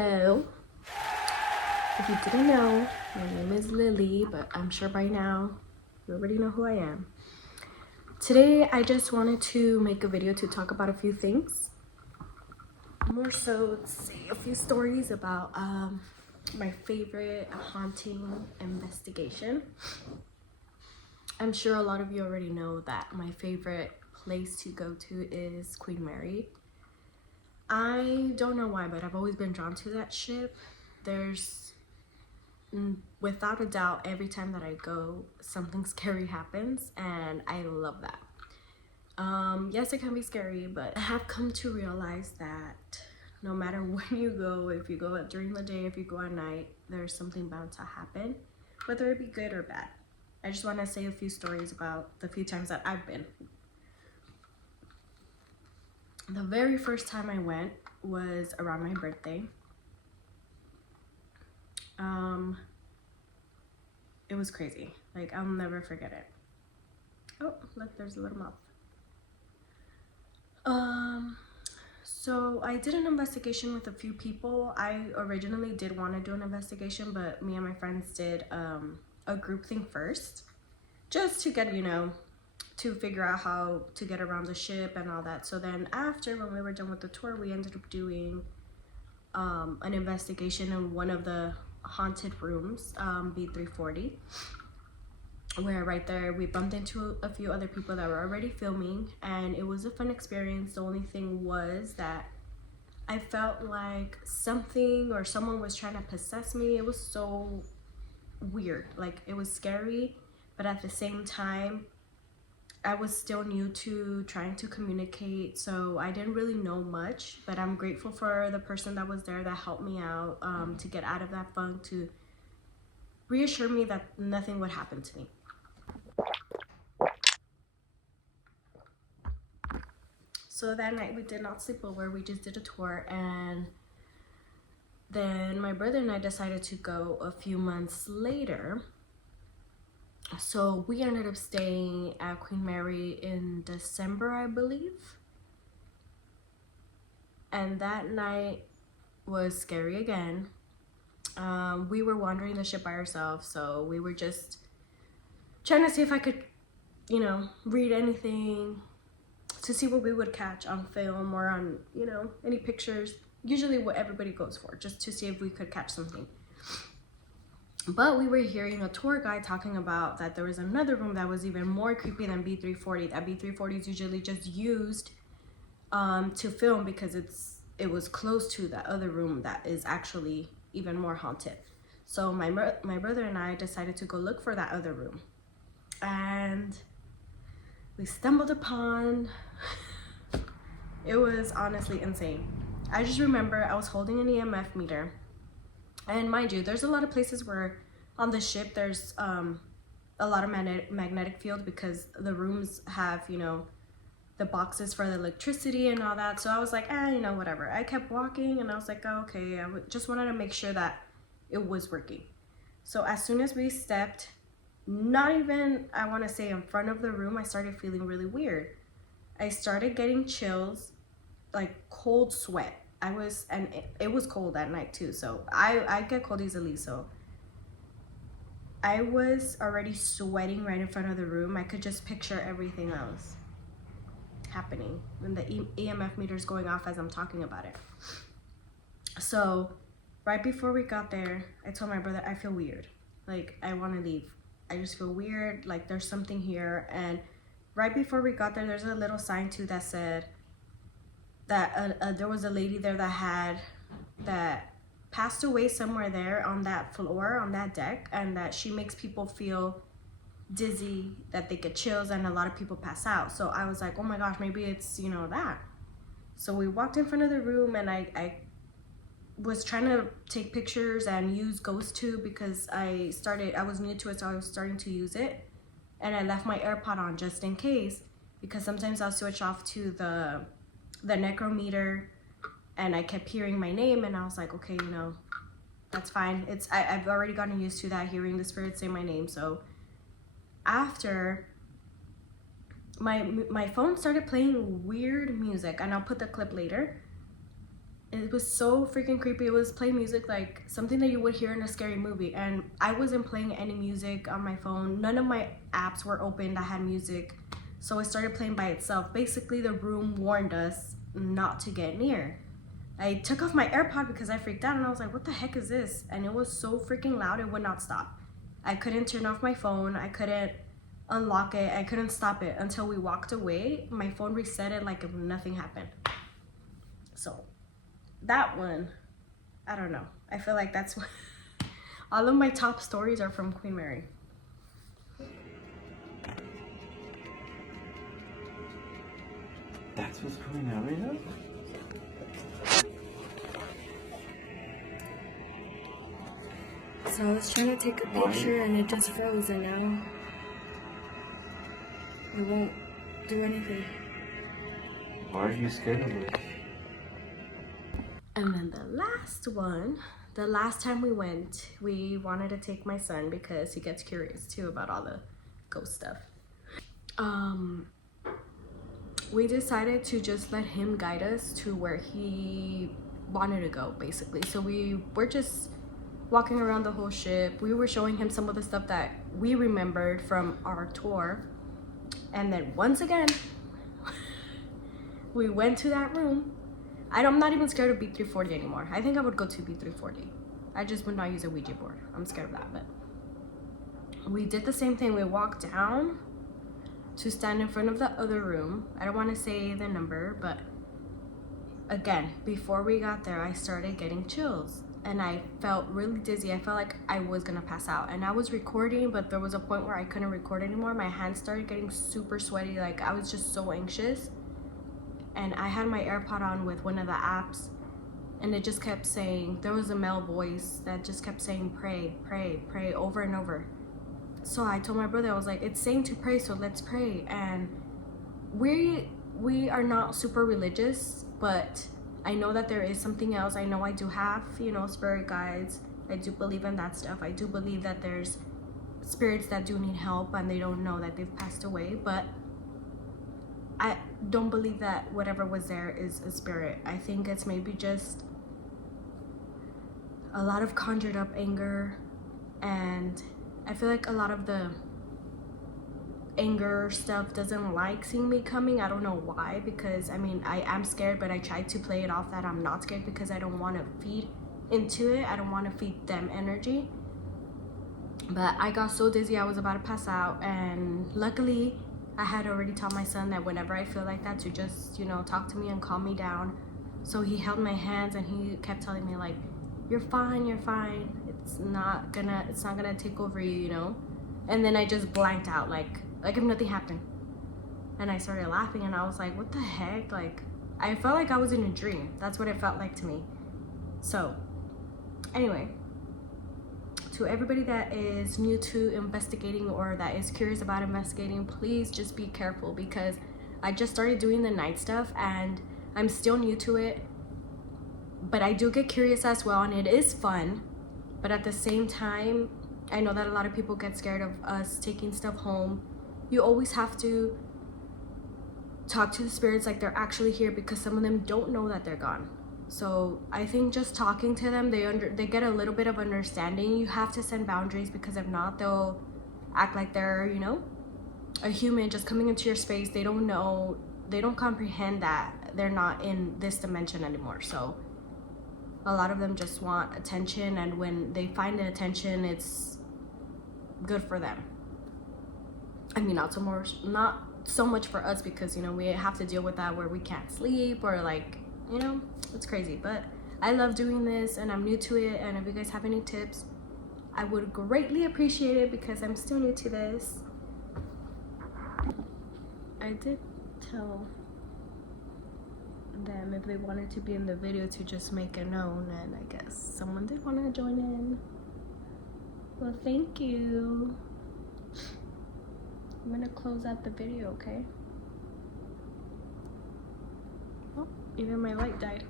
Hello. If you didn't know, my name is Lily, but I'm sure by now you already know who I am. Today, I just wanted to make a video to talk about a few things. More so, say a few stories about my favorite haunting investigation. I'm sure a lot of you already know that my favorite place to go to is Queen Mary. I don't know why, but I've always been drawn to that ship. There's, without a doubt, every time that I go, something scary happens, and I love that. Yes, it can be scary, but I have come to realize that no matter when you go, if you go during the day, if you go at night, there's something bound to happen, whether it be good or bad. I just want to say a few stories about the few times that I've been. The very first time I went was around my birthday. It was crazy. Like, I'll never forget it. Oh, look, there's a little moth. So I did an investigation with a few people. I originally did want to do an investigation, but me and my friends did a group thing first, just to get, to figure out how to get around the ship and all that. So then after, when we were done with the tour, we ended up doing an investigation in one of the haunted rooms, B340, where right there we bumped into a few other people that were already filming, and it was a fun experience. The only thing was that I felt like something or someone was trying to possess me. It was so weird. Like, it was scary, but at the same time I was still new to trying to communicate, so I didn't really know much, but I'm grateful for the person that was there that helped me out to get out of that funk, to reassure me that nothing would happen to me. So that night we did not sleep over, we just did a tour, and then my brother and I decided to go a few months later. So we ended up staying at Queen Mary in December, I believe. And that night was scary again. We were wandering the ship by ourselves, so we were just trying to see if I could, read anything, to see what we would catch on film or on, any pictures. Usually what everybody goes for, just to see if we could catch something. But we were hearing a tour guide talking about that there was another room that was even more creepy than B340. That B340 is usually just used to film because it was close to that other room that is actually even more haunted. So my brother and I decided to go look for that other room, and we stumbled upon, it was honestly insane. I just remember I was holding an EMF meter, and mind you, there's a lot of places where on the ship there's a lot of magnetic field because the rooms have, the boxes for the electricity and all that. So I was like, whatever. I kept walking, and I was like, oh, okay, just wanted to make sure that it was working. So as soon as we stepped, not even, I want to say, in front of the room, I started feeling really weird. I started getting chills, like cold sweat. And it was cold at night too, so I get cold easily, so I was already sweating right in front of the room. I could just picture everything else happening when the EMF meter is going off as I'm talking about it. So right before we got there, I told my brother, I feel weird. Like, I want to leave. I just feel weird, like there's something here. And right before we got there, there's a little sign too that said that there was a lady there that passed away somewhere there on that floor, on that deck, and that she makes people feel dizzy, that they get chills, and a lot of people pass out. So I was like, oh my gosh, maybe it's, that. So we walked in front of the room, and I was trying to take pictures and use GhostTube because I was new to it, so I was starting to use it. And I left my AirPod on just in case, because sometimes I'll switch off to the necrometer, and I kept hearing my name, and I was like, okay, that's fine. I've already gotten used to that, hearing the spirit say my name. So after, my phone started playing weird music, and I'll put the clip later. it was so freaking creepy. It was playing music like something that you would hear in a scary movie, and I wasn't playing any music on my phone. None of my apps were open that had music, so it started playing by itself. Basically, the room warned us not to get near. I took off my AirPod because I freaked out, and I was like, what the heck is this? And it was so freaking loud, it would not stop. I couldn't turn off my phone, I couldn't unlock it, I couldn't stop it until we walked away. My phone reset it like if nothing happened. So that one, I don't know. I feel like that's what all of my top stories are from Queen Mary. That's what's Queen Mary now? So I was trying to take a picture and it just froze, and now it won't do anything. Why are you scared of this? And then the last one, the last time we went, we wanted to take my son because he gets curious too about all the ghost stuff. We decided to just let him guide us to where he wanted to go, basically. So we were just walking around the whole ship. We were showing him some of the stuff that we remembered from our tour. And then once again, we went to that room. I'm not even scared of B340 anymore. I think I would go to B340. I just would not use a Ouija board. I'm scared of that, but we did the same thing. We walked down to stand in front of the other room. I don't want to say the number, but again, before we got there, I started getting chills and I felt really dizzy. I felt like I was gonna pass out, and I was recording, but there was a point where I couldn't record anymore. My hands started getting super sweaty. Like, I was just so anxious. And I had my AirPod on with one of the apps, and it just kept saying, there was a male voice that just kept saying, pray, pray, pray, over and over. So I told my brother, I was like, it's saying to pray, so let's pray. And we are not super religious, but I know that there is something else. I know I do have, you know, spirit guides. I do believe in that stuff. I do believe that there's spirits that do need help and they don't know that they've passed away, but I don't believe that whatever was there is a spirit. I think it's maybe just a lot of conjured up anger, and I feel like a lot of the anger stuff doesn't like seeing me coming. I don't know why, because I mean, I am scared, but I try to play it off that I'm not scared because I don't want to feed into it. I don't want to feed them energy. But I got so dizzy, I was about to pass out, and luckily I had already told my son that whenever I feel like that to just, you know, talk to me and calm me down. So he held my hands and he kept telling me like, you're fine, you're fine. It's not gonna take over you, you know? And then I just blanked out like if nothing happened. And I started laughing and I was like, what the heck? Like, I felt like I was in a dream. That's what it felt like to me. So anyway, to everybody that is new to investigating or that is curious about investigating, please just be careful, because I just started doing the night stuff and I'm still new to it, but I do get curious as well, and it is fun. But at the same time, I know that a lot of people get scared of us taking stuff home. You always have to talk to the spirits like they're actually here, because some of them don't know that they're gone. So I think just talking to them, they get a little bit of understanding. You have to set boundaries, because if not, they'll act like they're, you know, a human just coming into your space. They don't know, they don't comprehend that they're not in this dimension anymore. So a lot of them just want attention, and when they find the attention, it's good for them. I mean, not so much for us, because, you know, we have to deal with that where we can't sleep or like, you know, it's crazy. But I love doing this and I'm new to it, and if you guys have any tips, I would greatly appreciate it, because I'm still new to this. I did tell them if they wanted to be in the video to just make it known, and I guess someone did want to join in. Well, thank you. I'm gonna close out the video, okay? Oh, even my light died.